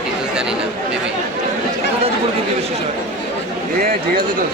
এখন জানি না মেবি ঠিক আছে তো।